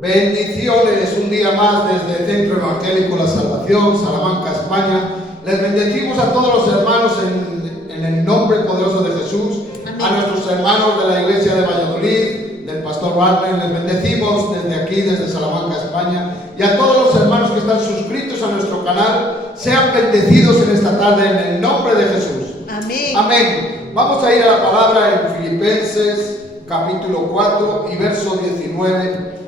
Bendiciones, un día más desde el Centro Evangélico La Salvación, Salamanca, España. Les bendecimos a todos los hermanos en el nombre poderoso de Jesús. Amén. A nuestros hermanos de la Iglesia de Valladolid, del Pastor Barney, les bendecimos desde aquí, desde Salamanca, España. Y a todos los hermanos que están suscritos a nuestro canal, sean bendecidos en esta tarde en el nombre de Jesús. Amén. Amén. Vamos a ir a la palabra en Filipenses, capítulo 4 y verso 19.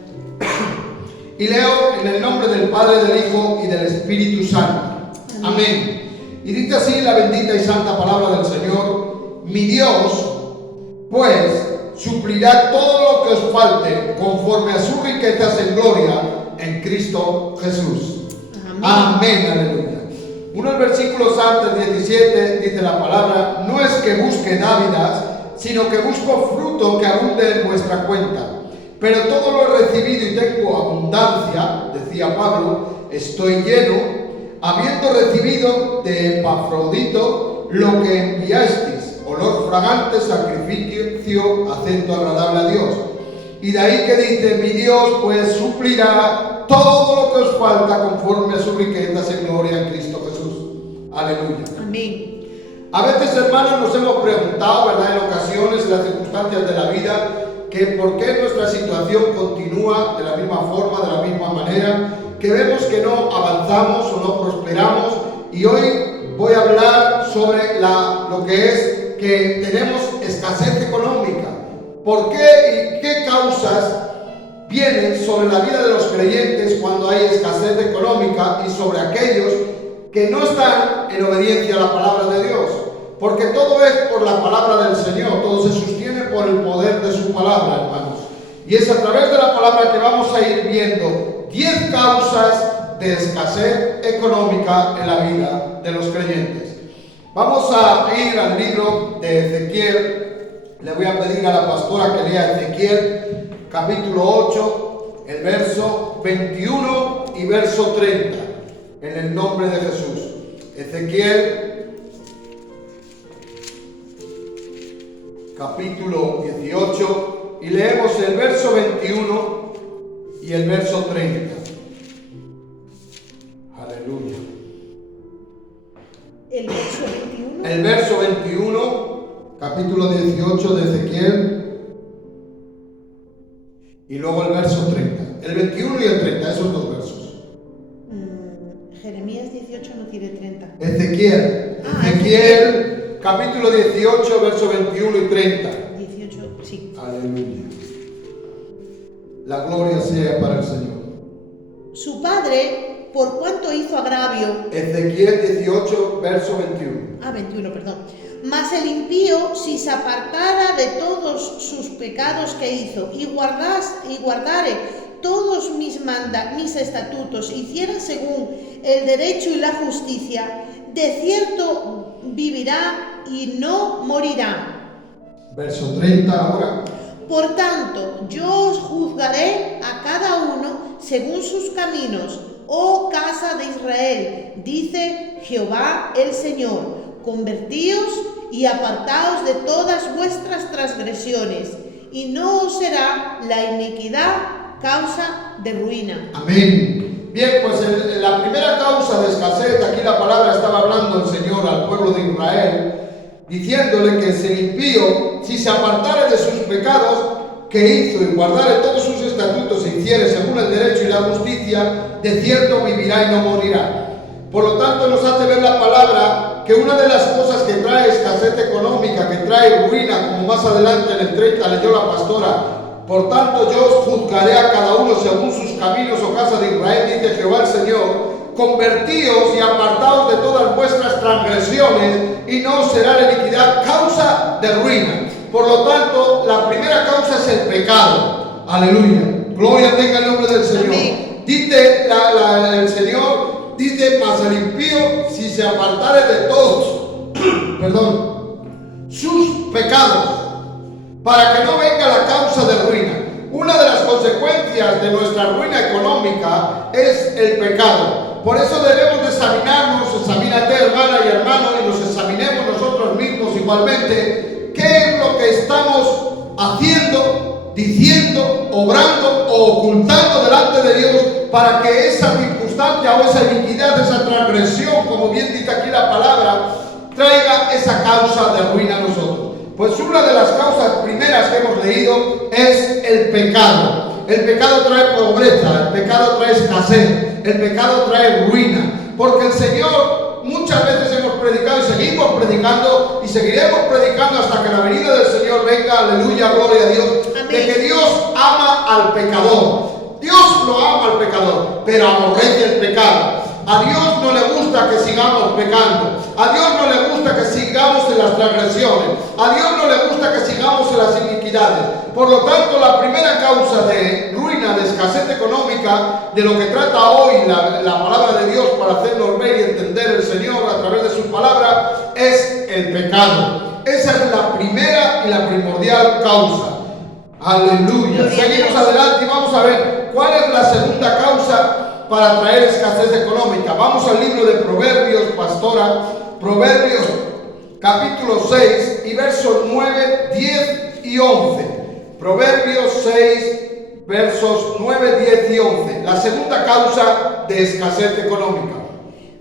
Y leo en el nombre del Padre, del Hijo y del Espíritu Santo. Amén. Y dice así la bendita y santa palabra del Señor: mi Dios, pues, suplirá todo lo que os falte conforme a sus riquezas en gloria en Cristo Jesús. Amén. Amén, aleluya. Unos versículos antes, 17, dice la palabra: no es que busque dávidas, sino que busco fruto que abunde en vuestra cuenta. Pero todo lo he recibido y tengo abundancia, decía Pablo, estoy lleno, habiendo recibido de Epafrodito lo que enviasteis, olor fragante, sacrificio, acento agradable a Dios. Y de ahí que dice: mi Dios pues suplirá todo lo que os falta conforme a sus riquezas en gloria en Cristo Jesús. Aleluya. Amén. A veces, hermanos, nos hemos preguntado, ¿verdad?, en ocasiones, en las circunstancias de la vida, que por qué nuestra situación continúa de la misma forma, de la misma manera, que vemos que no avanzamos o no prosperamos. Y hoy voy a hablar sobre lo que es que tenemos escasez económica. ¿Por qué y qué causas vienen sobre la vida de los creyentes cuando hay escasez económica y sobre aquellos que no están en obediencia a la palabra de Dios? Porque todo es por la palabra del Señor, todo se sostiene por el poder de su palabra, hermanos. Y es a través de la palabra que vamos a ir viendo 10 causas de escasez económica en la vida de los creyentes. Vamos a ir al libro de Ezequiel. Le voy a pedir a la pastora que lea Ezequiel, capítulo 8, el verso 21 y verso 30, en el nombre de Jesús. Ezequiel, capítulo 18, y leemos el verso 21 y el verso 30. Aleluya. El verso 21. El verso 21, capítulo 18 de Ezequiel, y luego el verso 30. El 21 y el 30, esos dos versos. Jeremías 18 no tiene 30. Ezequiel, capítulo 18, verso 21 y 30. 18, sí. Aleluya. La gloria sea para el Señor. Su padre, por cuanto hizo agravio. Ezequiel 18, verso 21. 21, perdón. Mas el impío, si se apartara de todos sus pecados que hizo, y guardare todos mis estatutos, hiciera según el derecho y la justicia, de cierto vivirá y no morirá. Verso 30 ahora. Por tanto, yo os juzgaré a cada uno según sus caminos, oh casa de Israel, dice Jehová el Señor. Convertíos y apartaos de todas vuestras transgresiones, y no os será la iniquidad causa de ruina. Amén. Bien, pues la primera causa de escasez, aquí la palabra estaba hablando el Señor al pueblo de Israel, diciéndole que si el impío, si se apartare de sus pecados que hizo y guardare todos sus estatutos e hiciere según el derecho y la justicia, de cierto vivirá y no morirá. Por lo tanto, nos hace ver la palabra que una de las cosas que trae escasez económica, que trae ruina, como más adelante en el 30 leyó la pastora: por tanto yo os juzgaré a cada uno según sus caminos, oh casa de Israel, dice Jehová el Señor. Convertíos y apartaos de todas vuestras transgresiones, y no os será la iniquidad causa de ruina. Por lo tanto, la primera causa es el pecado. Aleluya. Gloria tenga el nombre del Señor. Amén. Dice el Señor, dice: mas el impío, si se apartare de todos, sus pecados, para que no venga la causa de ruina. Una de las consecuencias de nuestra ruina económica es el pecado. Por eso debemos de examinarnos, examínate, hermana y hermano, y nos examinemos nosotros mismos igualmente, qué es lo que estamos haciendo diciendo, obrando o ocultando delante de Dios para que esa circunstancia o esa iniquidad, esa transgresión, como bien dice aquí la palabra, traiga esa causa de ruina a nosotros. Pues una de las causas primeras que hemos leído es el pecado. El pecado trae pobreza, el pecado trae escasez, el pecado trae ruina. Porque el Señor, muchas veces hemos predicado y seguimos predicando y seguiremos predicando hasta que la venida del Señor venga, aleluya, gloria a Dios, Amén. de que Dios ama al pecador. Dios lo ama al pecador, pero aborrece el pecado. A Dios no le gusta que sigamos pecando. A Dios no le gusta que sigamos en las transgresiones. A Dios no le gusta que sigamos en las iniquidades. Por lo tanto, la primera causa de ruina, de escasez económica, de lo que trata hoy la palabra de Dios para hacernos ver y entender el Señor a través de su palabra, es el pecado. Esa es la primera y la primordial causa. Aleluya. Seguimos adelante y vamos a ver cuál es la segunda causa para traer escasez económica. Vamos al libro de Proverbios, pastora. Proverbios capítulo 6 y versos 9, 10 y 11. Proverbios 6, versos 9, 10 y 11. La segunda causa de escasez económica.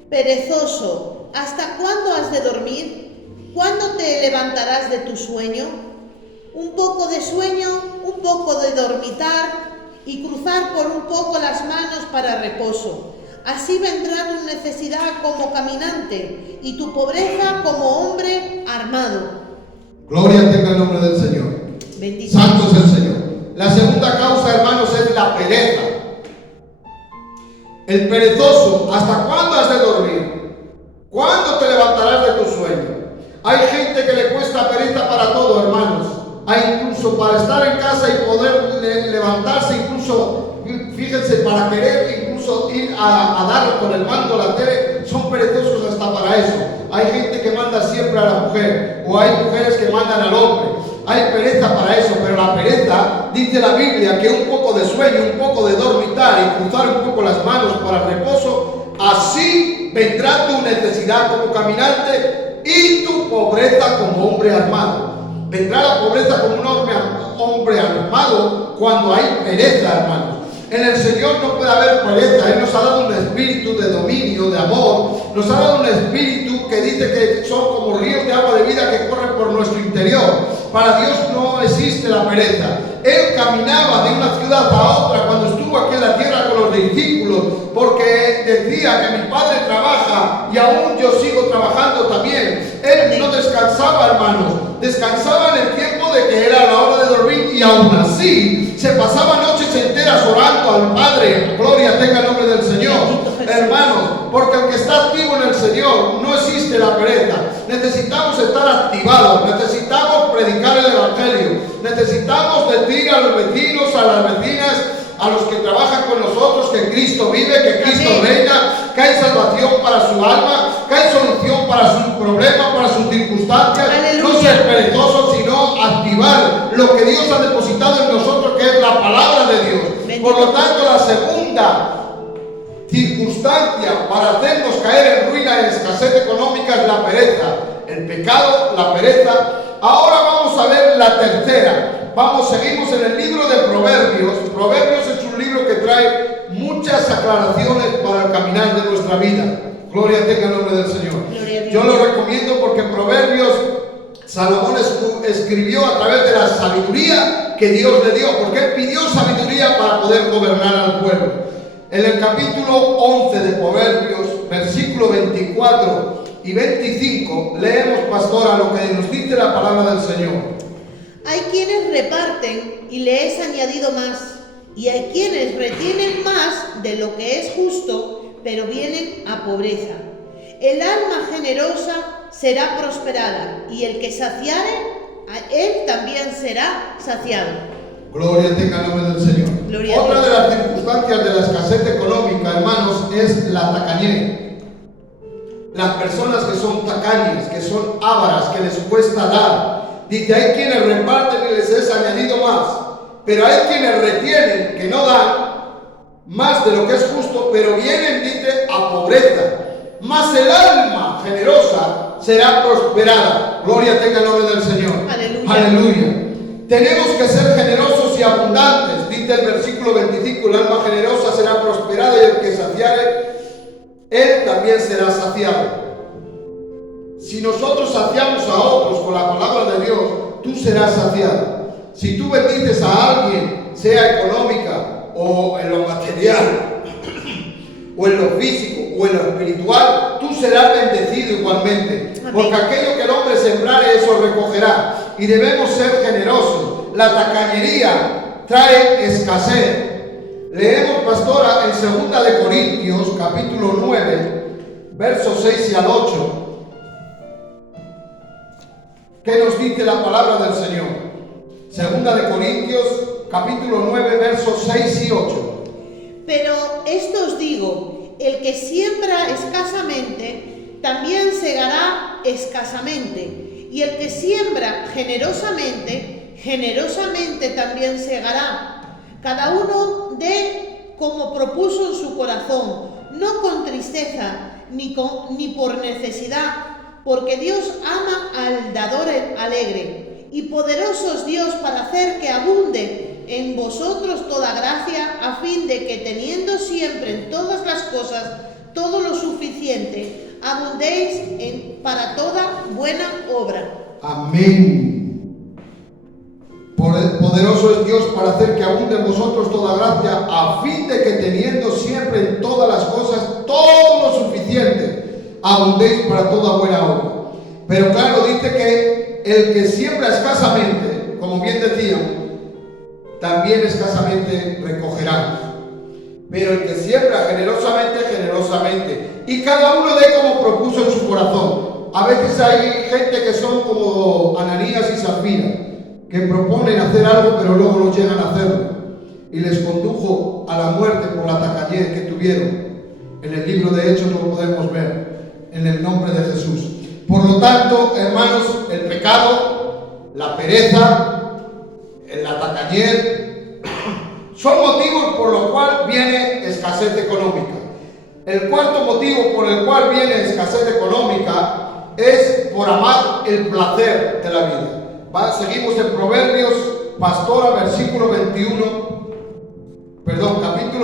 Perezoso, ¿hasta cuándo has de dormir? ¿Cuándo te levantarás de tu sueño? Un poco de sueño, un poco de dormitar y cruzar por un poco las manos para reposo. Así vendrá tu necesidad como caminante y tu pobreza como hombre armado. Gloria tenga el nombre del Señor. Bendición. Santo es el Señor. La segunda causa, hermanos, es la pereza. El perezoso, ¿hasta cuándo has de dormir? ¿Cuándo te levantarás de tu sueño? Hay gente que le cuesta pereza para todo, hermanos. Hay incluso para estar en casa y poder levantarse, incluso, fíjense, para querer incluso ir a dar con el mando a la tele, son perezosos hasta para eso. Hay gente que manda siempre a la mujer, o hay mujeres que mandan al hombre. Hay pereza para eso, pero la pereza, dice la Biblia, que un poco de sueño, un poco de dormitar y cruzar un poco las manos para el reposo, así vendrá tu necesidad como caminante y tu pobreza como hombre armado. Vendrá la pobreza como un hombre armado cuando hay pereza, hermanos. En el Señor no puede haber pereza. Él nos ha dado un espíritu de dominio, de amor. Nos ha dado un espíritu que dice que son como ríos de agua de vida que corren por nuestro interior. Para Dios no existe la pereza. Él caminaba de una ciudad a otra cuando estuvo aquí en la tierra con los discípulos, porque decía que mi Padre trabaja y aún yo sigo trabajando también. Él no descansaba, hermanos. Descansaba en el tiempo de que era la hora de dormir y aún así se pasaba noches enteras orando al Padre. Gloria tenga el nombre del Señor. Hermanos, porque aunque está activo en el Señor, no existe la pereza. Necesitamos estar activados, necesitamos predicar el Evangelio, necesitamos decir a los vecinos, a las vecinas, a los que trabajan con nosotros que Cristo vive, que Cristo reina, que hay salvación para su alma, que hay solución para sus problemas, para sus circunstancias. Aleluya. No ser perezosos, sino activar lo que Dios ha depositado en nosotros, que es la palabra de Dios. Bendito. Por lo tanto, la segunda circunstancia para hacernos caer en ruina, en escasez económica, es la pereza. El pecado, la pereza. Ahora vamos a ver la tercera. Seguimos en el libro de Proverbios. Proverbios es un libro que trae muchas aclaraciones para el caminar de nuestra vida. Gloria tenga el nombre del Señor. Gloria a Dios. Yo lo recomiendo porque Proverbios Salomón escribió a través de la sabiduría que Dios le dio, porque él pidió sabiduría para poder gobernar al pueblo. En el capítulo 11 de Proverbios, versículo 24 y 25, leemos, pastora, lo que nos dice la palabra del Señor. Hay quienes reparten y le es añadido más, y hay quienes retienen más de lo que es justo, pero vienen a pobreza. El alma generosa será prosperada, y el que saciare, a él también será saciado. Gloria tenga el nombre del Señor. Gloria a Otra Dios. de las circunstancias de la escasez económica, hermanos, es la tacañez. Las personas que son tacañas, que son ávaras, que les cuesta dar. Dice, hay quienes reparten y les es añadido más, pero hay quienes retienen, que no dan más de lo que es justo, pero vienen, dice, a pobreza. Mas el alma generosa será prosperada. Gloria tenga el nombre del Señor. Aleluya. Aleluya. Tenemos que ser generosos y abundantes. Dice el versículo 25, el alma generosa será prosperada y el que saciare, él también será saciado. Si nosotros saciamos a otros con la palabra de Dios, tú serás saciado. Si tú bendices a alguien, sea económica o en lo material, o en lo físico, o en lo espiritual, tú serás bendecido igualmente. Amén. Porque aquello que el hombre sembrare, eso recogerá. Y debemos ser generosos. La tacañería trae escasez. Leemos, pastora, en 2 de Corintios, capítulo 9, versos 6 y al 8. ¿Qué nos dice la palabra del Señor? 2 de Corintios, capítulo 9, versos 6 y 8. Pero esto os digo, el que siembra escasamente, también segará escasamente. Y el que siembra generosamente, generosamente también segará. Cada uno dé como propuso en su corazón, no con tristeza, ni por necesidad, porque Dios ama al dador alegre. Y poderoso es Dios para hacer que abunde en vosotros toda gracia, a fin de que teniendo siempre en todas las cosas todo lo suficiente, abundéis para toda buena obra. Amén. Poderoso es Dios para hacer que abunde en vosotros toda gracia, a fin de que teniendo siempre en todas las cosas todo lo suficiente, abundéis para toda buena obra. Pero claro, dice que el que siembra escasamente, como bien decíamos, también escasamente recogerá. Pero el que siembra generosamente, generosamente. Y cada uno dé como propuso en su corazón. A veces hay gente que son como Ananías y Zafira, que proponen hacer algo pero luego no llegan a hacerlo. Y les condujo a la muerte por la tacañez que tuvieron. En el libro de Hechos lo podemos ver, en el nombre de Jesús. Por lo tanto, hermanos, el pecado, la pereza, la tacañez, son motivos por los cuales viene escasez económica. El cuarto motivo por el cual viene escasez económica es por amar el placer de la vida. Seguimos en Proverbios, pastora, capítulo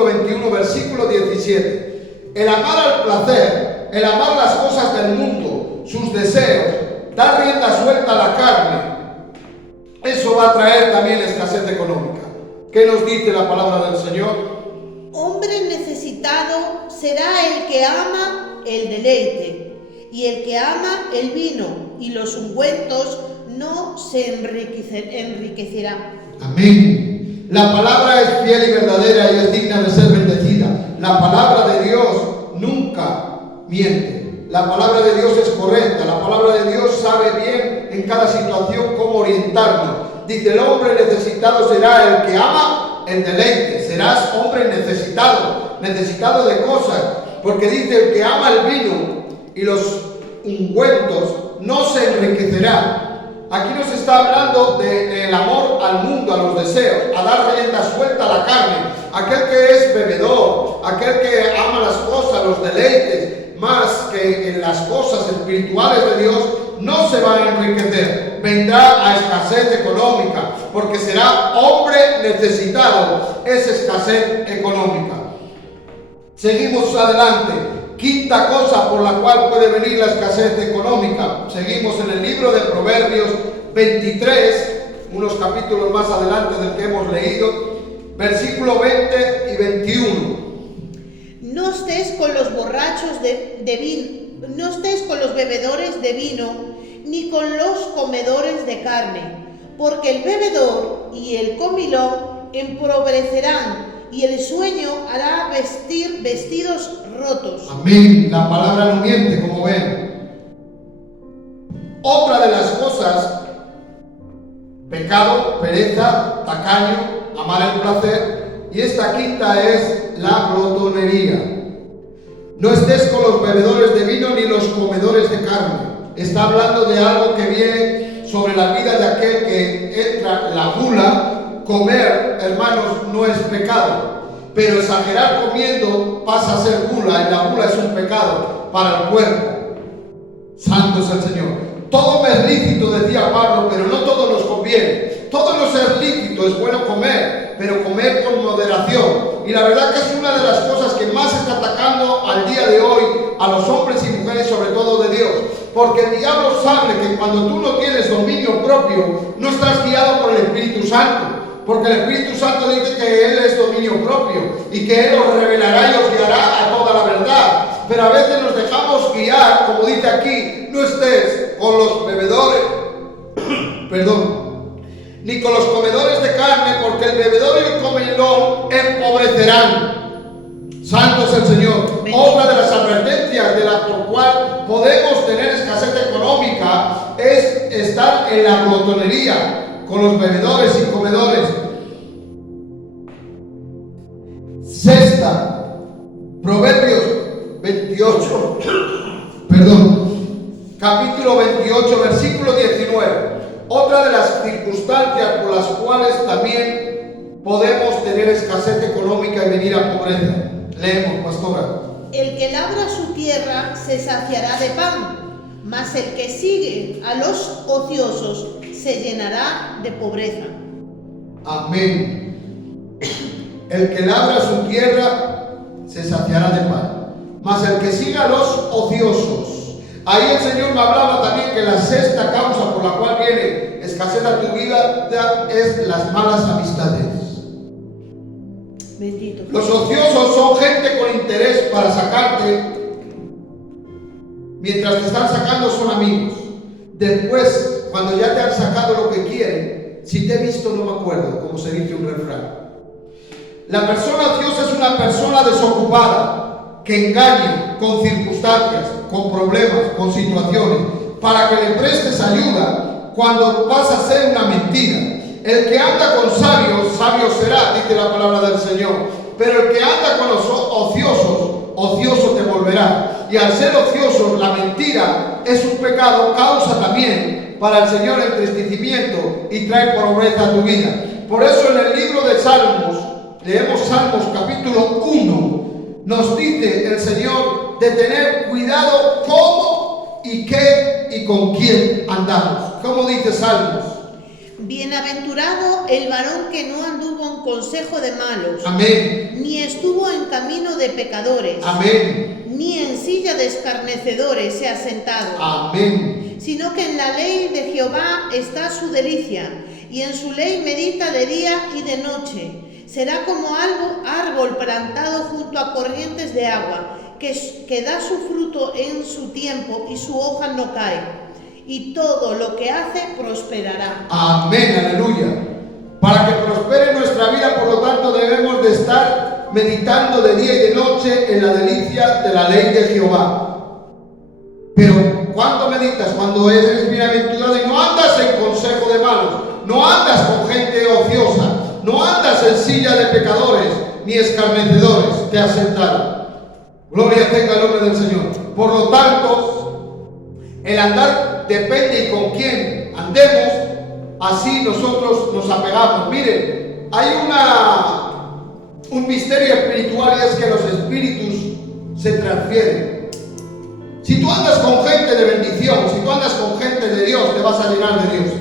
21, versículo 17. El amar al placer, el amar las cosas del mundo, sus deseos, dar rienda suelta a la carne, eso va a traer también escasez económica. ¿Qué nos dice la palabra del Señor? Hombre necesitado será el que ama el deleite, y el que ama el vino y los ungüentos no se enriquecerá. Amén. La palabra es fiel y verdadera y es digna de ser bendecida. La palabra de Dios nunca miente. La palabra de Dios es correcta. La palabra de Dios sabe bien en cada situación cómo orientarnos. Dice, el hombre necesitado será el que ama el deleite. Serás hombre necesitado de cosas. Porque dice, el que ama el vino y los ungüentos no se enriquecerá. Aquí nos está hablando del amor al mundo, a los deseos, a dar rienda suelta a la carne. Aquel que es bebedor, aquel que ama las cosas, los deleites, más que en las cosas espirituales de Dios, no se va a enriquecer. Vendrá a escasez económica, porque será hombre necesitado. Es escasez económica. Seguimos adelante. Quinta cosa por la cual puede venir la escasez económica. Seguimos en el libro de Proverbios 23, unos capítulos más adelante del que hemos leído, versículo 20 y 21. No estés con los borrachos de vino, no estés con los bebedores de vino, ni con los comedores de carne, porque el bebedor y el comilón empobrecerán, y el sueño hará vestir vestidos rotos. Amén. La palabra no miente, como ven. Otra de las cosas, pecado, pereza, tacaño, amar el placer. Y esta quinta es la glotonería. No estés con los bebedores de vino ni los comedores de carne. Está hablando de algo que viene sobre la vida de aquel que entra la gula. Comer, hermanos, no es pecado, pero exagerar comiendo pasa a ser gula, y la gula es un pecado para el cuerpo. Santo es el Señor. Todo me es lícito, decía Pablo, pero no todo nos conviene. todo no es lícito, es bueno comer, pero comer con moderación. Y la verdad que es una de las cosas que más está atacando al día de hoy a los hombres y mujeres, sobre todo de Dios. Porque el diablo sabe que cuando tú no tienes dominio propio, no estás guiado por el Espíritu Santo. Porque el Espíritu Santo dice que Él es dominio propio y que Él os revelará y os guiará a toda la verdad. Pero a veces nos dejamos guiar, como dice aquí, no estés con los bebedores, ni con los comedores de carne, porque el bebedor y el comilón empobrecerán. Santo es el Señor. Otra de las advertencias de la por cual podemos tener escasez económica es estar en la glotonería, con los bebedores y comedores. Sexta, Proverbios 28, capítulo 28, versículo 19. Otra de las circunstancias por las cuales también podemos tener escasez económica y venir a pobreza. Leemos, pastora. El que labra su tierra se saciará de pan, mas el que sigue a los ociosos se llenará de pobreza. Amén. El que labra su tierra se saciará de pan, mas el que siga a los ociosos. Ahí el Señor me hablaba también que la sexta causa por la cual viene escasez a tu vida es las malas amistades. Bendito. Los ociosos son gente con interés para sacarte. Mientras te están sacando son amigos. Después, cuando ya te han sacado lo que quieren, si te he visto no me acuerdo, como se dice un refrán. La persona ociosa es una persona desocupada que engaña con circunstancias, con problemas, con situaciones, para que le prestes ayuda cuando vas a hacer una mentira. El que anda con sabios, sabio será, dice la palabra del Señor. Pero el que anda con los ociosos, ocioso te volverá. Y al ser ociosos, la mentira es un pecado, causa también para el Señor entristecimiento y trae pobreza a tu vida. Por eso en el libro de Salmos, leemos Salmos capítulo 1, nos dice el Señor de tener cuidado cómo y qué y con quién andamos. ¿Cómo dice Salmos? Bienaventurado el varón que no anduvo en consejo de malos. Amén. Ni estuvo en camino de pecadores. Amén. Ni en silla de escarnecedores se ha sentado. Amén. Sino que en la ley de Jehová está su delicia, y en su ley medita de día y de noche. Será como árbol plantado junto a corrientes de agua, que da su fruto en su tiempo y su hoja no cae. Y todo lo que hace prosperará. Amén, aleluya. Para que prospere nuestra vida, por lo tanto, debemos de estar meditando de día y de noche en la delicia de la ley de Jehová. Pero, ¿cuándo meditas? Cuando eres bienaventurado y no andas en consejo de malos, no andas con gente ociosa, no andas en silla de pecadores, ni escarnecedores, te has sentado. Gloria tenga el nombre del Señor. Por lo tanto, el andar depende y con quién andemos, así nosotros nos apegamos. Miren, hay un misterio espiritual, y es que los espíritus se transfieren. Si tú andas con gente de bendición, si tú andas con gente de Dios, te vas a llenar de Dios.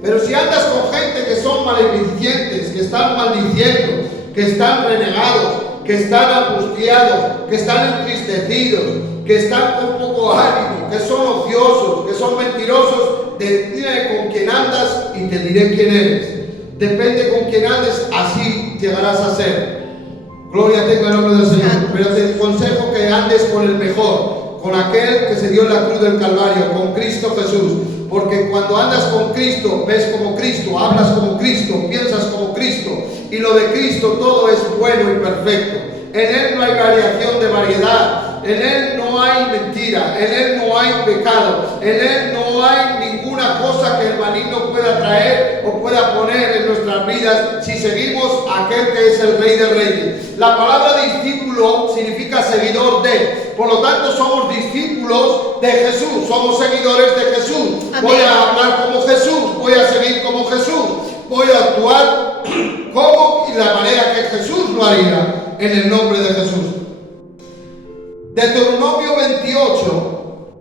Pero si andas con gente que son maledicientes, que están maldiciendo, que están renegados, que están angustiados, que están entristecidos, que están con poco ánimo, que son ociosos, que son mentirosos, dime con quién andas y te diré quién eres. Depende con quién andes, así llegarás a ser. Gloria tenga el nombre del Señor. Pero te aconsejo que andes con el mejor, con aquel que se dio en la cruz del Calvario, con Cristo Jesús. Porque cuando andas con Cristo, ves como Cristo, hablas como Cristo, piensas como Cristo. Y lo de Cristo todo es bueno y perfecto. En Él no hay variación de variedad. En Él no hay mentira. En Él no hay pecado. En Él no hay ninguna cosa que el maligno pueda traer o pueda poner en nuestras vidas si seguimos a aquel que es el Rey de Reyes. La palabra discípulo significa seguidor de. Por lo tanto, somos discípulos de Jesús. Somos seguidores de Jesús. Amén. Voy a hablar como Jesús. Voy a seguir como Jesús. Voy a actuar como y la manera que Jesús lo haría, en el nombre de Jesús. Deuteronomio 28,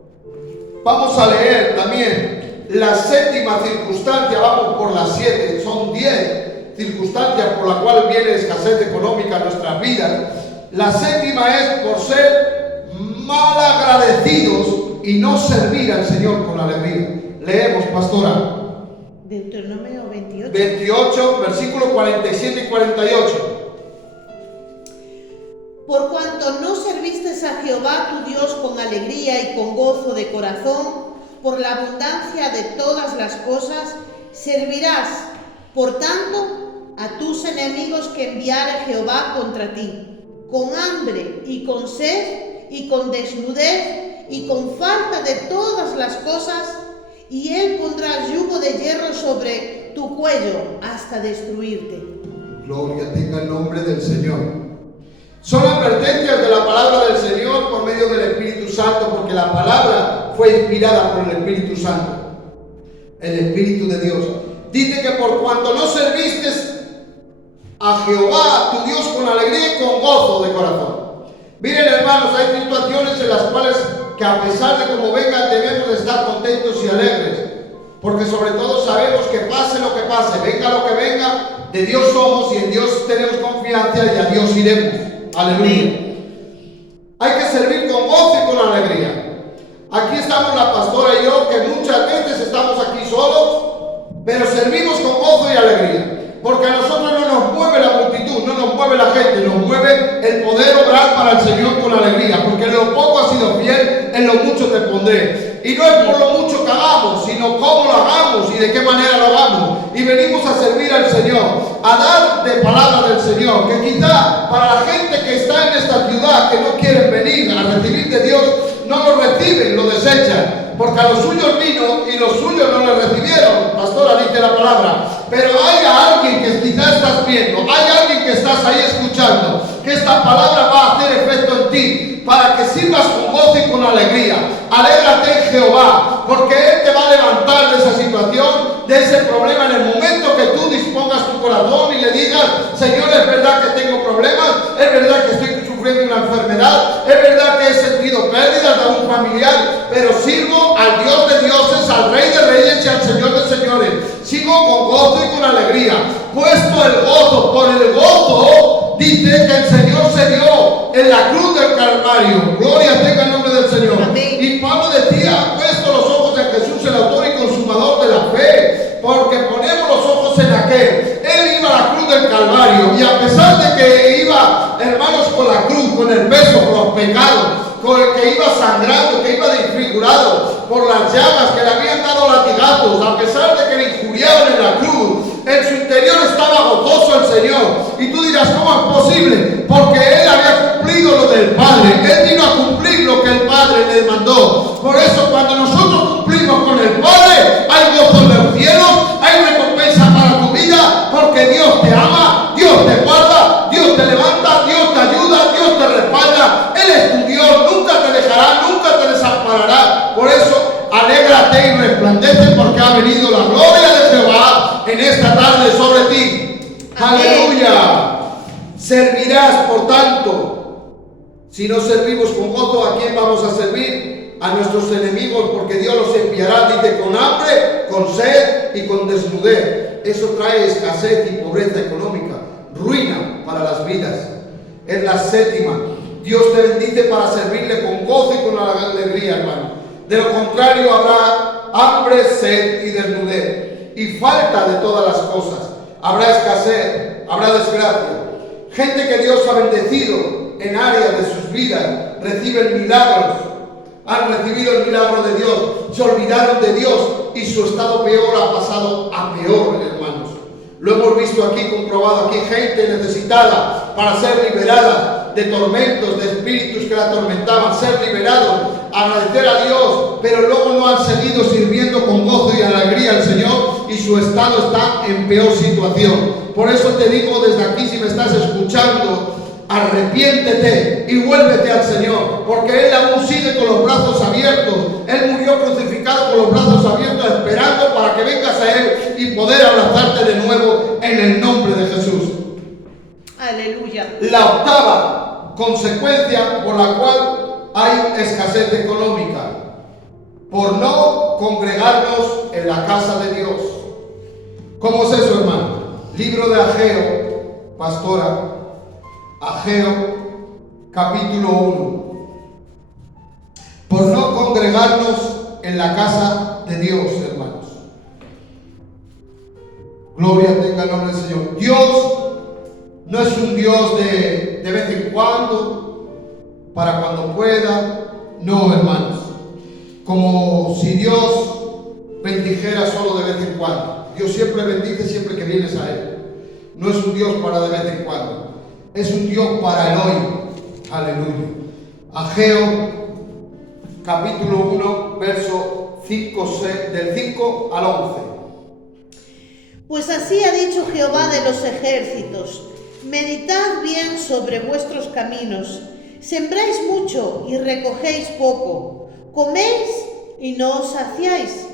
vamos a leer también La séptima circunstancia, vamos por las 7, son 10 circunstancias por las cuales viene escasez económica en nuestras vidas. La séptima es por ser malagradecidos y no servir al Señor con alegría. Leemos, pastora. Deuteronomio 28. 28, versículos 47 y 48. Por cuanto no serviste a Jehová tu Dios con alegría y con gozo de corazón, por la abundancia de todas las cosas, servirás, por tanto, a tus enemigos que enviare Jehová contra ti, con hambre y con sed y con desnudez y con falta de todas las cosas, y él pondrá yugo de hierro sobre tu cuello hasta destruirte. Gloria tenga el nombre del Señor. Son advertencias de la palabra del Señor por medio del Espíritu Santo, porque la palabra fue inspirada por el Espíritu Santo, el Espíritu de Dios. Dice que por cuanto no serviste a Jehová tu Dios con alegría y con gozo de corazón. Miren, hermanos, hay situaciones en las cuales que a pesar de cómo vengan debemos de estar contentos y alegres, porque sobre todo sabemos que pase lo que pase, venga lo que venga, de Dios somos y en Dios tenemos confianza y a Dios iremos. Aleluya. Hay que servir con gozo y con alegría. Aquí estamos la pastora y yo, que muchas veces estamos aquí solos, pero servimos con gozo y alegría. Porque a nosotros no nos mueve la multitud, no nos mueve la gente, nos mueve el poder obrar para el Señor con alegría. Porque en lo poco has sido fiel, en lo mucho te pondré. Y no es por lo mucho que hagamos, sino cómo lo hagamos y de qué manera lo hagamos. Y venimos a servir al Señor, a dar de palabra del Señor. Que quizá para la gente que está en esta ciudad, que no quieren venir a recibir de Dios, no lo reciben, lo desechan. Porque a los suyos vino y los suyos no le recibieron. Pastora, dice la palabra. Pero hay alguien que quizás estás viendo, hay alguien que estás ahí escuchando, que esta palabra va a hacer efecto en ti, para que sirvas con gozo y con alegría. Alégrate en Jehová, porque Él te va a levantar de esa situación, de ese problema, en el momento que tú dispongas tu corazón y le digas: Señor, es verdad que tengo problemas, es verdad que estoy sufriendo una enfermedad, es verdad que he sentido pérdidas de un familiar, pero sirvo al Dios de dioses, al Rey de reyes y al Señor de señores. Sigo con gozo y con alegría, puesto el gozo, por el gozo, dice que el Señor se dio en la cruz del Calvario. Gloria tenga el nombre del Señor. Amén. Y Pablo decía: puesto los ojos en Jesús, el autor y consumador de la fe, porque ponemos los ojos en aquel. Él iba a la cruz del Calvario, y a pesar de que iba, hermanos, con la cruz, con el peso, con los pecados, con el que iba sangrando, que iba desfigurado por las llagas que le habían dado latigazos, a pesar de que le injuriaban en la cruz, en su interior estaba gozoso el Señor. Y tú dirás: ¿cómo es posible? Porque Él había cumplido lo del Padre. Él vino a cumplir lo que el Padre le mandó. Por eso, cuando nosotros cumplimos con el Padre, hay gozo en los cielos, hay recompensa para tu vida, porque Dios te ama, Dios te guarda, Dios te levanta, Dios te ayuda, Dios te respalda. Él es tu Dios, nunca te dejará, nunca te desamparará. Por eso, alégrate y resplandece, porque ha venido la gloria de Jehová en esta tarde sobre ti. Aleluya. Servirás, por tanto. Si no servimos con gozo, ¿a quién vamos a servir? A nuestros enemigos, porque Dios los enviará, dice, con hambre, con sed y con desnudez. Eso trae escasez y pobreza económica, ruina para las vidas. Es la séptima. Dios te bendice para servirle con gozo y con alegría, hermano. De lo contrario, habrá hambre, sed y desnudez, y falta de todas las cosas. Habrá escasez, habrá desgracia. Gente que Dios ha bendecido en áreas de sus vidas reciben milagros, han recibido el milagro de Dios, se olvidaron de Dios y su estado peor ha pasado a peor, hermanos. Lo hemos visto aquí, comprobado aquí, gente necesitada para ser liberada de tormentos, de espíritus que la atormentaban, ser liberados, agradecer a Dios, pero luego no han seguido sirviendo con gozo y alegría al Señor, y su estado está en peor situación. Por eso te digo desde aquí, si me estás escuchando, arrepiéntete y vuélvete al Señor, porque Él aún sigue con los brazos abiertos. Él murió crucificado con los brazos abiertos, esperando para que vengas a Él y poder abrazarte de nuevo en el nombre de Jesús. Aleluya. La octava consecuencia por la cual hay escasez económica: por no congregarnos en la casa de Dios. ¿Cómo es eso, hermano? Libro de Ageo, pastora, Ageo, capítulo 1. Por no congregarnos en la casa de Dios, hermanos. Gloria tenga el nombre del Señor. Dios no es un Dios de vez en cuando, para cuando pueda. No, hermanos. Como si Dios bendijera solo de vez en cuando. Dios siempre bendice siempre que vienes a Él. No es un Dios para de vez en cuando. Es un Dios para el hoy. Aleluya. Ageo, capítulo 1, verso 5, del 5 al 11. Pues así ha dicho Jehová de los ejércitos: meditad bien sobre vuestros caminos. Sembráis mucho y recogéis poco. Coméis y no os saciáis.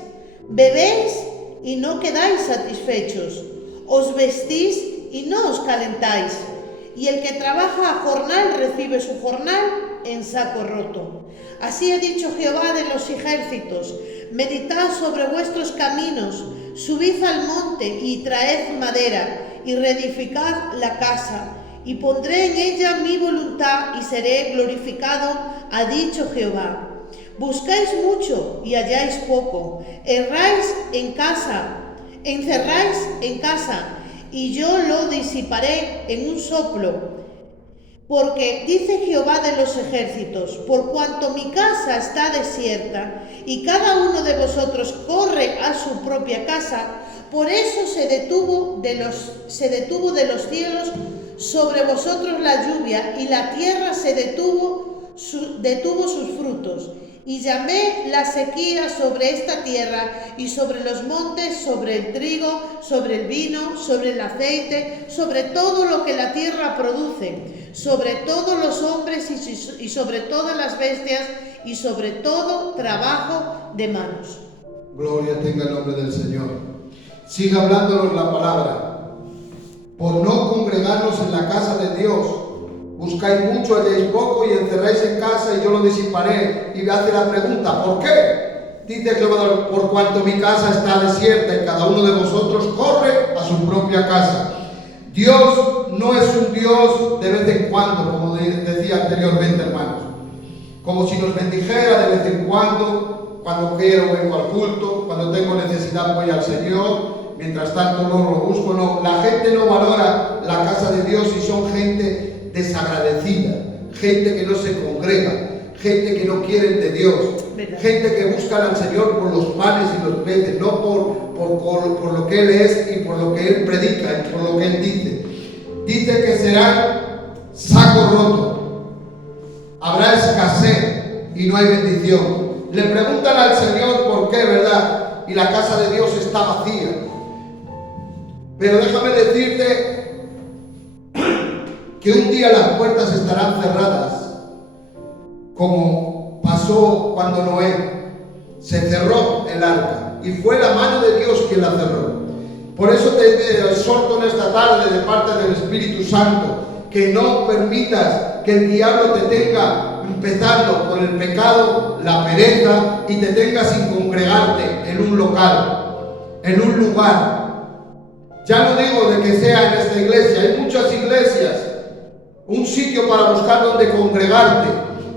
Bebéis y no quedáis satisfechos. Os vestís y no os calentáis. Y el que trabaja a jornal recibe su jornal en saco roto. Así ha dicho Jehová de los ejércitos: meditad sobre vuestros caminos, subid al monte y traed madera, y reedificad la casa, y pondré en ella mi voluntad y seré glorificado, ha dicho Jehová. Buscáis mucho y halláis poco, encerráis en casa, y yo lo disiparé en un soplo. Porque dice Jehová de los ejércitos: por cuanto mi casa está desierta, y cada uno de vosotros corre a su propia casa, por eso se detuvo de los cielos sobre vosotros la lluvia, y la tierra se detuvo sus frutos. Y llamé la sequía sobre esta tierra y sobre los montes, sobre el trigo, sobre el vino, sobre el aceite, sobre todo lo que la tierra produce, sobre todos los hombres y sobre todas las bestias y sobre todo trabajo de manos. Gloria tenga el nombre del Señor. Sigue hablándonos la palabra. Por no congregarnos en la casa de Dios, buscáis mucho, halláis poco, y encerráis en casa, y yo lo disiparé. Y me hace la pregunta: ¿por qué? Dice Jehová: por cuanto mi casa está desierta, y cada uno de vosotros corre a su propia casa. Dios no es un Dios de vez en cuando, como decía anteriormente, hermanos. Como si nos bendijera de vez en cuando quiero vengo al culto, cuando tengo necesidad voy al Señor, mientras tanto no lo busco. No, la gente no valora la casa de Dios y son gente desagradecida, gente que no se congrega, gente que no quiere de Dios, gente que busca al Señor por los panes y los peces, no por lo que Él es y por lo que Él predica y por lo que Él dice. Dice que será saco roto, habrá escasez y no hay bendición. Le preguntan al Señor por qué, ¿verdad? Y la casa de Dios está vacía. Pero déjame decirte que un día las puertas estarán cerradas, como pasó cuando Noé se cerró el arca, y fue la mano de Dios quien la cerró. Por eso te exhorto en esta tarde, de parte del Espíritu Santo, que no permitas que el diablo te tenga, empezando por el pecado, la pereza, y te tenga sin congregarte en un local, en un lugar. Ya no digo de que sea en esta iglesia, hay muchas iglesias, un sitio para buscar donde congregarte,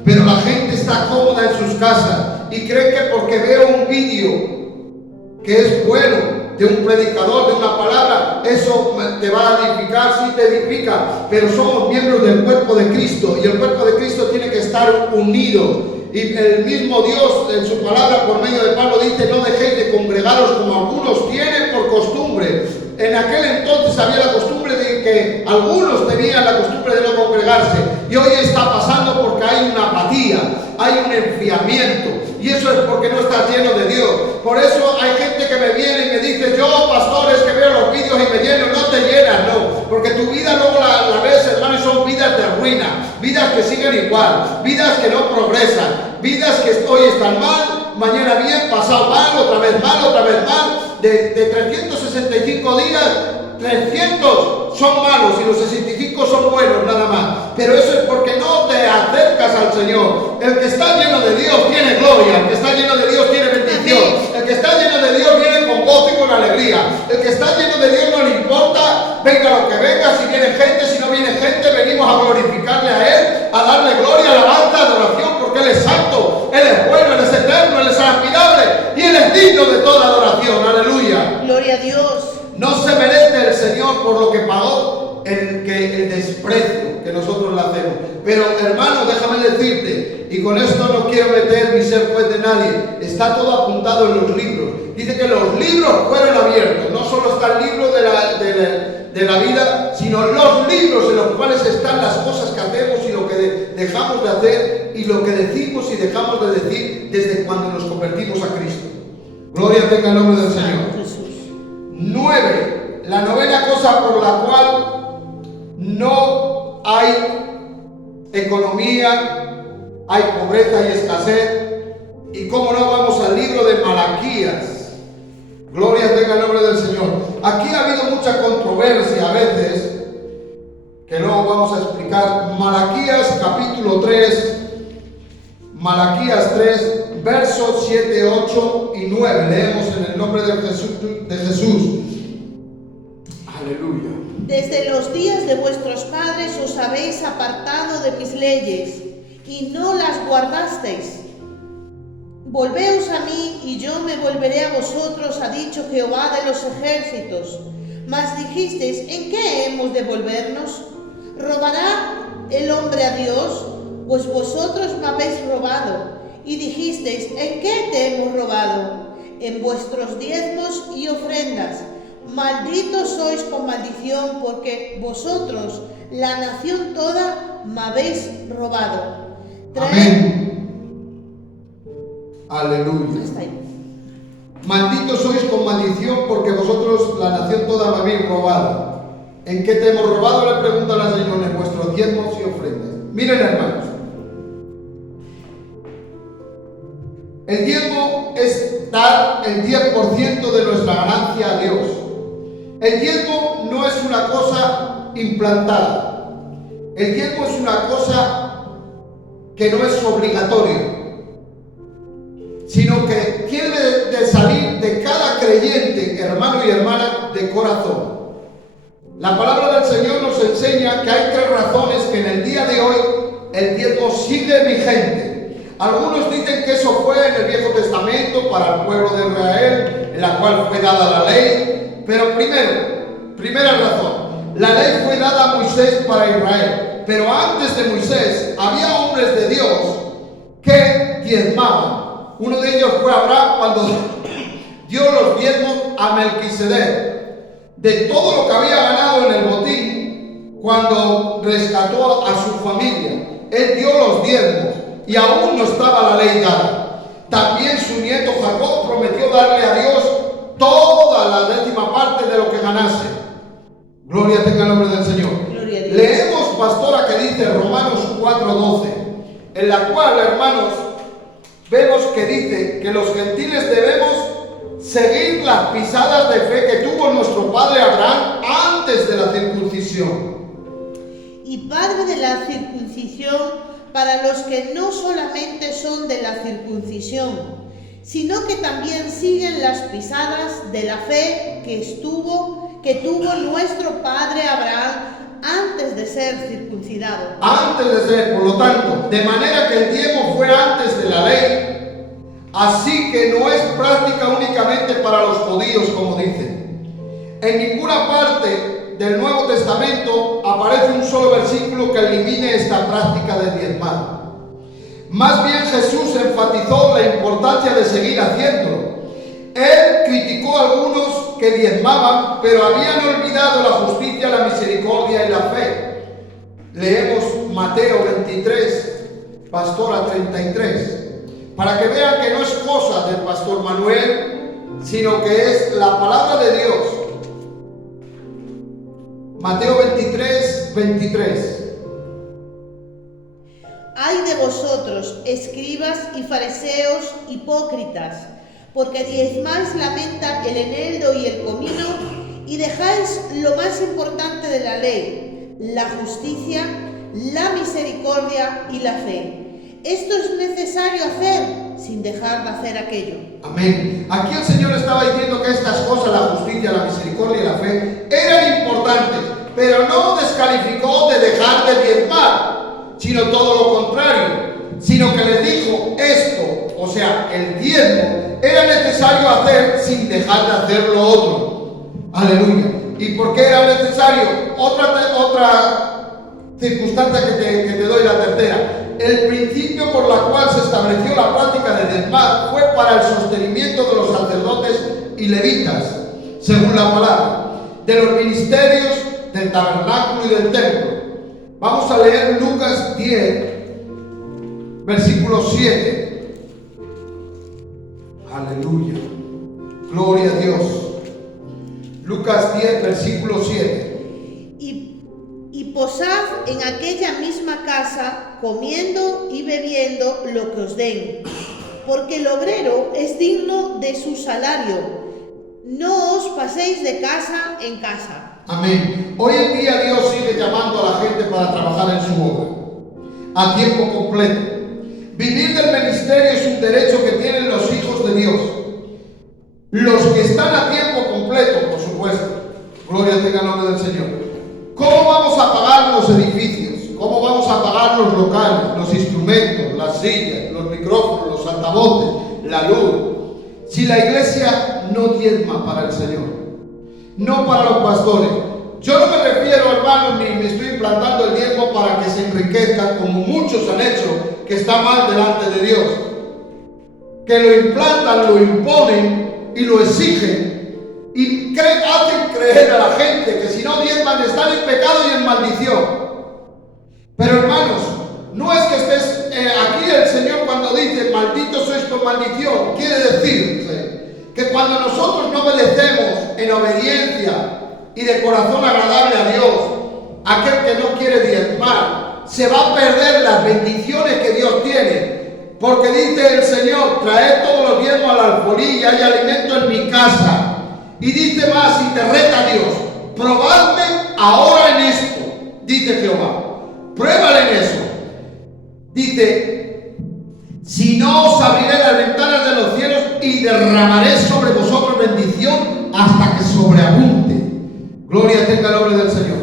pero la gente está cómoda en sus casas y cree que porque veo un vídeo que es bueno, de un predicador, de una palabra, eso te va a edificar. Sí te edifica, pero somos miembros del cuerpo de Cristo, y el cuerpo de Cristo tiene que estar unido. Y el mismo Dios en su palabra por medio de Pablo dice: no dejéis de congregaros como algunos tienen por costumbre. En aquel entonces había la costumbre de que algunos tenían la costumbre de no congregarse, y hoy está pasando porque hay una apatía, hay un enfriamiento, y eso es porque no estás lleno de Dios. Por eso hay gente que me viene y me dice: yo, pastores, que veo los vídeos y me lleno. No te llenas, no, porque tu vida luego la ves, hermano, y son vidas de ruina, vidas que siguen igual, vidas que no progresan, vidas que hoy están mal, mañana bien, pasado mal, otra vez mal. De 365 días, 300 son malos y los 65 son buenos nada más. Pero eso es porque no te acercas al Señor. El que está lleno de Dios tiene gloria, el que está lleno de Dios tiene bendición, el de Dios viene con gozo y con alegría. El que está lleno de Dios no le importa, venga lo que venga, si viene gente, si no viene gente, venimos a glorificarle a Él, a darle gloria, alabanza, adoración, porque Él es santo, Él es bueno, Él es eterno, Él es admirable y Él es digno de toda adoración. Aleluya. Gloria a Dios. No se merece el Señor por lo que pagó el desprecio que nosotros le hacemos. Pero hermano, déjame decirte, y con esto no quiero meter ni ser juez de nadie, está todo apuntado en los libros. Dice que los libros fueron abiertos, no solo está el libro de la vida, sino los libros en los cuales están las cosas que hacemos y lo que dejamos de hacer y lo que decimos y dejamos de decir desde cuando nos convertimos a Cristo. Gloria tenga el nombre del Señor. 9. La novena cosa por la cual no hay economía, hay pobreza y escasez. Y cómo no, vamos al libro de Malaquías. Gloria tenga el nombre del Señor. Aquí ha habido mucha controversia a veces, que luego vamos a explicar. Malaquías capítulo 3, Malaquías 3, versos 7, 8 y 9. Leemos en el nombre de Jesús. Aleluya. Desde los días de vuestros padres os habéis apartado de mis leyes y no las guardasteis. Volveos a mí y yo me volveré a vosotros, ha dicho Jehová de los ejércitos. Mas dijisteis, ¿en qué hemos de volvernos? ¿Robará el hombre a Dios? Pues vosotros me habéis robado. Y dijisteis, ¿en qué te hemos robado? En vuestros diezmos y ofrendas. Malditos sois con maldición, porque vosotros, la nación toda, me habéis robado. Amén. Aleluya. Hasta ahí. Malditos sois con maldición, porque vosotros, la nación toda, me habéis robado. ¿En qué te hemos robado? Le pregunta la Señora. En vuestros diezmos y ofrendas. Miren, hermanos, el diezmo es dar el 10% de nuestra ganancia a Dios. El diezmo no es una cosa implantada. El diezmo es una cosa que no es obligatoria, sino que tiene de salir de cada creyente, hermano y hermana, de corazón. La palabra del Señor nos enseña que hay 3 razones que en el día de hoy el diezmo sigue vigente. Algunos dicen que eso fue en el Viejo Testamento para el pueblo de Israel, en la cual fue dada la ley. Pero primera razón, la ley fue dada a Moisés para Israel. Pero antes de Moisés había hombres de Dios que diezmaban. Uno de ellos fue Abraham, cuando dio los diezmos a Melquisedec. De todo lo que había ganado en el botín, cuando rescató a su familia, él dio los diezmos y aún no estaba la ley dada. También su nieto Jacob prometió darle a Dios toda la 10ª parte de lo que ganase. Gloria tenga el nombre del Señor. Leemos, pastora, que dice Romanos 4:12, en la cual, hermanos, vemos que dice que los gentiles debemos seguir las pisadas de fe que tuvo nuestro padre Abraham antes de la circuncisión. Y padre de la circuncisión para los que no solamente son de la circuncisión, sino que también siguen las pisadas de la fe que tuvo nuestro padre Abraham antes de ser circuncidado. Antes de ser, por lo tanto, de manera que el diezmo fue antes de la ley. Así que no es práctica únicamente para los judíos, como dicen. En ninguna parte del Nuevo Testamento aparece un solo versículo que elimine esta práctica de diezmar. Más bien Jesús enfatizó la importancia de seguir haciéndolo. Él criticó a algunos que diezmaban, pero habían olvidado la justicia, la misericordia y la fe. Leemos Mateo 23, pastora 33. Para que vean que no es cosa del pastor Manuel, sino que es la palabra de Dios. Mateo 23, 23. Ay de vosotros, escribas y fariseos hipócritas, porque diezmáis la menta, el eneldo y el comino, y dejáis lo más importante de la ley, la justicia, la misericordia y la fe. Esto es necesario hacer, sin dejar de hacer aquello. Amén. Aquí el Señor estaba diciendo que estas cosas, la justicia, la misericordia y la fe, eran importantes, pero no descalificó de dejar de diezmar, sino todo lo contrario, sino que les dijo esto, o sea, el diezmo, era necesario hacer sin dejar de hacer lo otro. Aleluya. ¿Y por qué era necesario? Otra circunstancia que te doy, la tercera. El principio por la cual se estableció la práctica de diezmar fue para el sostenimiento de los sacerdotes y levitas, según la palabra, de los ministerios del tabernáculo y del templo. Vamos a leer Lucas 10, versículo 7. Aleluya. Gloria a Dios. Lucas 10, versículo 7. Y posad en aquella misma casa, comiendo y bebiendo lo que os den, porque el obrero es digno de su salario. No os paséis de casa en casa. Amén. Hoy en día Dios sigue llamando a la gente para trabajar en su obra, a tiempo completo. Vivir del ministerio es un derecho que tienen los hijos de Dios. Los que están a tiempo completo, por supuesto. Gloria tenga el nombre del Señor. ¿Cómo vamos a pagar los edificios? ¿Cómo vamos a pagar los locales, los instrumentos, las sillas, los micrófonos, los altavoces, la luz? Si la iglesia no diezma para el Señor, no para los pastores. Yo no me refiero, hermanos, ni me estoy implantando el diezmo para que se enriquezcan, como muchos han hecho, que está mal delante de Dios. Que lo implantan, lo imponen y lo exigen. Y hacen creer a la gente que si no diezman están en pecado y en maldición. Pero hermanos, no es que estés aquí el Señor cuando dice malditos sois con maldición, quiere decir que cuando nosotros no obedecemos en obediencia y de corazón agradable a Dios, aquel que no quiere diezmar se va a perder las bendiciones que Dios tiene, porque dice el Señor: traed todos los diezmos al alfolí y hay alimento en mi casa. Y dice más, y te reta Dios: probadme ahora en esto, dice Jehová. Pruébale en eso. Dice: si no, os abriré las ventanas de los cielos y derramaré sobre vosotros bendición hasta que sobreabunde. Gloria tenga el nombre del Señor.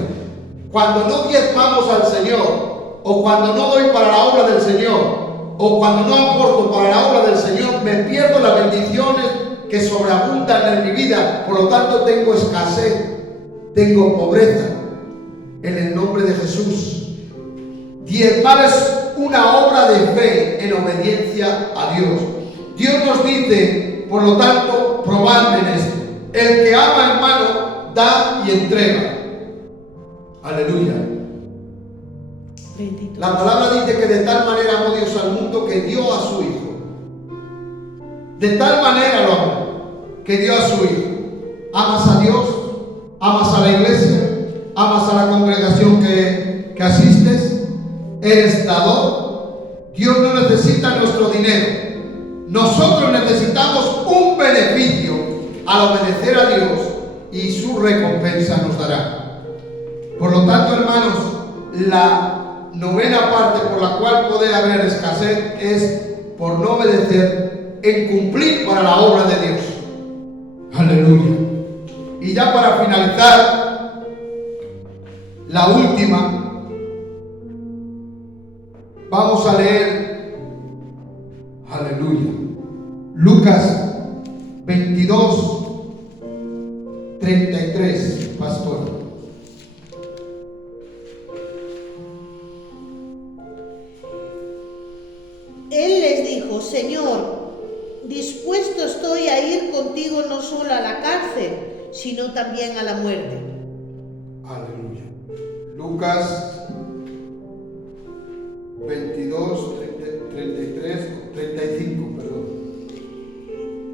Cuando no diezmamos al Señor, o cuando no doy para la obra del Señor, o cuando no aporto para la obra del Señor, me pierdo las bendiciones que sobreabundan en mi vida. Por lo tanto tengo escasez, tengo pobreza. En el nombre de Jesús. Diezmar es una obra de fe en obediencia a Dios. Dios nos dice, por lo tanto, probadme en esto. El que ama, hermano, da y entrega. Aleluya. La palabra dice que de tal manera amó Dios al mundo que dio a su Hijo. De tal manera lo amó, que dio a su Hijo. ¿Amas a Dios? ¿Amas a la iglesia? ¿Amas a la congregación que asistes? ¿Eres dador? Dios no necesita nuestro dinero. Nosotros necesitamos un beneficio al obedecer a Dios, y su recompensa nos dará. Por lo tanto, hermanos, la novena parte por la cual puede haber escasez es por no obedecer en cumplir para la obra de Dios. Aleluya. Y ya para finalizar, la última, vamos a leer, aleluya, Lucas 22, 33, pastor. Él les dijo: Señor, dispuesto estoy a ir contigo no solo a la cárcel, sino también a la muerte. Aleluya. Lucas 22, 33, 35, perdón.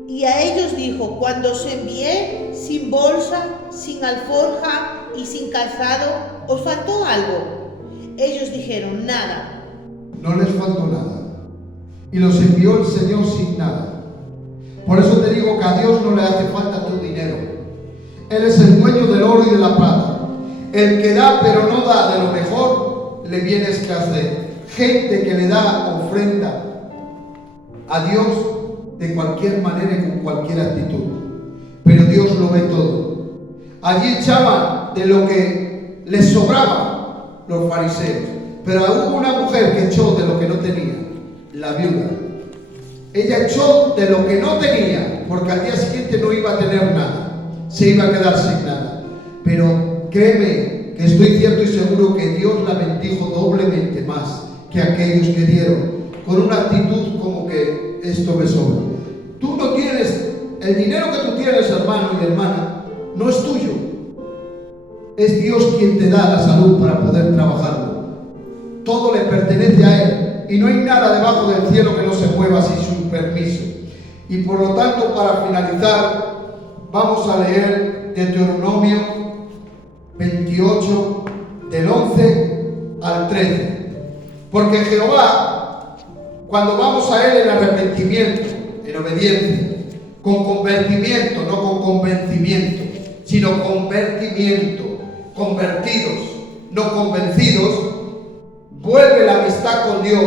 Y a ellos dijo: cuando os envié sin bolsa, sin alforja y sin calzado, ¿os faltó algo? Ellos dijeron: nada. No les faltó nada. Y los envió el Señor sin nada. Por eso te digo que a Dios no le hace falta tu dinero. Él es el dueño del oro y de la plata. El que da pero no da de lo mejor, le viene escasez. Gente que le da ofrenda a Dios de cualquier manera y con cualquier actitud. Pero Dios lo ve todo. Allí echaban de lo que les sobraba los fariseos. Pero hubo una mujer que echó de lo que no tenía, la viuda. Ella echó de lo que no tenía, porque al día siguiente no iba a tener nada, se iba a quedar sin nada. Pero créeme que estoy cierto y seguro que Dios la bendijo doblemente más que aquellos que dieron, con una actitud como que esto me sobra. Tú no tienes, el dinero que tú tienes, hermano y hermana, no es tuyo. Es Dios quien te da la salud para poder trabajarlo. Todo le pertenece a Él y no hay nada debajo del cielo que no se mueva sin su permiso. Y por lo tanto, para finalizar, vamos a leer Deuteronomio 28, del 11 al 13. Porque Jehová, cuando vamos a Él en arrepentimiento, en obediencia, con convertimiento, no con convencimiento, sino convertimiento, convertidos, no convencidos, vuelve la amistad con Dios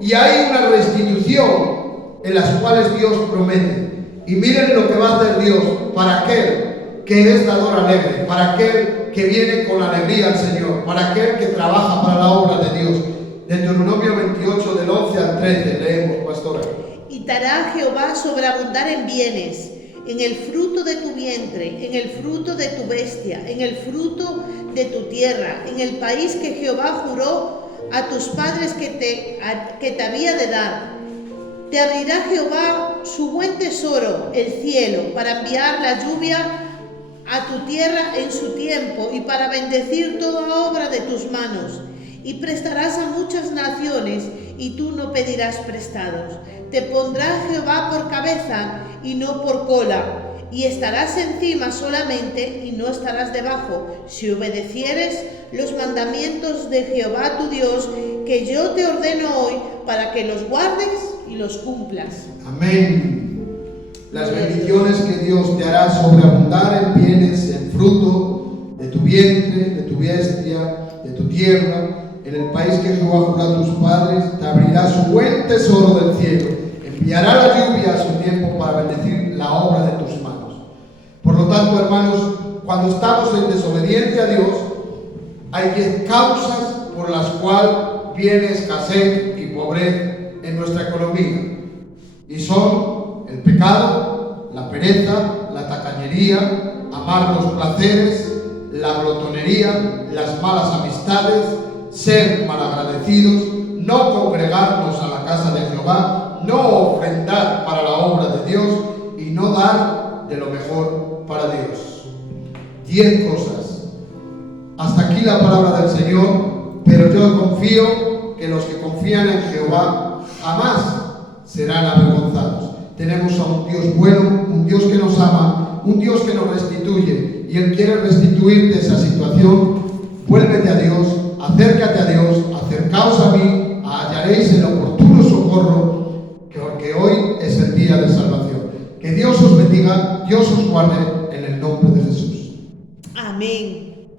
y hay una restitución en las cuales Dios promete. Y miren lo que va a hacer Dios para aquel que es dador alegre, para aquel que viene con alegría al Señor, para aquel que trabaja para la obra de Dios. Deuteronomio 28, del 11 al 13, leemos, pastora. Y te hará Jehová sobreabundar en bienes, en el fruto de tu vientre, en el fruto de tu bestia, en el fruto de tu tierra, en el país que Jehová juró a tus padres que te había de dar. Te abrirá Jehová su buen tesoro, el cielo, para enviar la lluvia a tu tierra en su tiempo y para bendecir toda obra de tus manos. Y prestarás a muchas naciones y tú no pedirás prestados. Te pondrá Jehová por cabeza y no por cola. Y estarás encima solamente y no estarás debajo, si obedecieres los mandamientos de Jehová tu Dios, que yo te ordeno hoy, para que los guardes y los cumplas. Amén. Las bendiciones que Dios te hará sobreabundar en bienes, en fruto de tu vientre, de tu bestia, de tu tierra, en el país que Jehová juró a tus padres, te abrirá su buen tesoro del cielo, enviará la lluvia a su tiempo para bendecir la obra de tus manos. Por lo tanto, hermanos, cuando estamos en desobediencia a Dios, hay 10 causas por las cuales viene escasez y pobreza en nuestra economía. Y son el pecado, la pereza, la tacañería, amar los placeres, la glotonería, las malas amistades, ser malagradecidos, no congregarnos a la casa de Jehová, no ofrendar para la obra de Dios y no dar de lo mejor para Dios. 10 cosas. Hasta aquí la palabra del Señor, pero yo confío que los que confían en Jehová jamás serán avergonzados. Tenemos a un Dios bueno, un Dios que nos ama, un Dios que nos restituye, y Él quiere restituirte esa situación. Vuélvete a Dios, acércate a Dios, acercaos a mí, hallaréis el oportuno socorro, porque hoy es el día de salvación. Que Dios os bendiga, Dios os guarde, en el nombre de Jesús. Amén.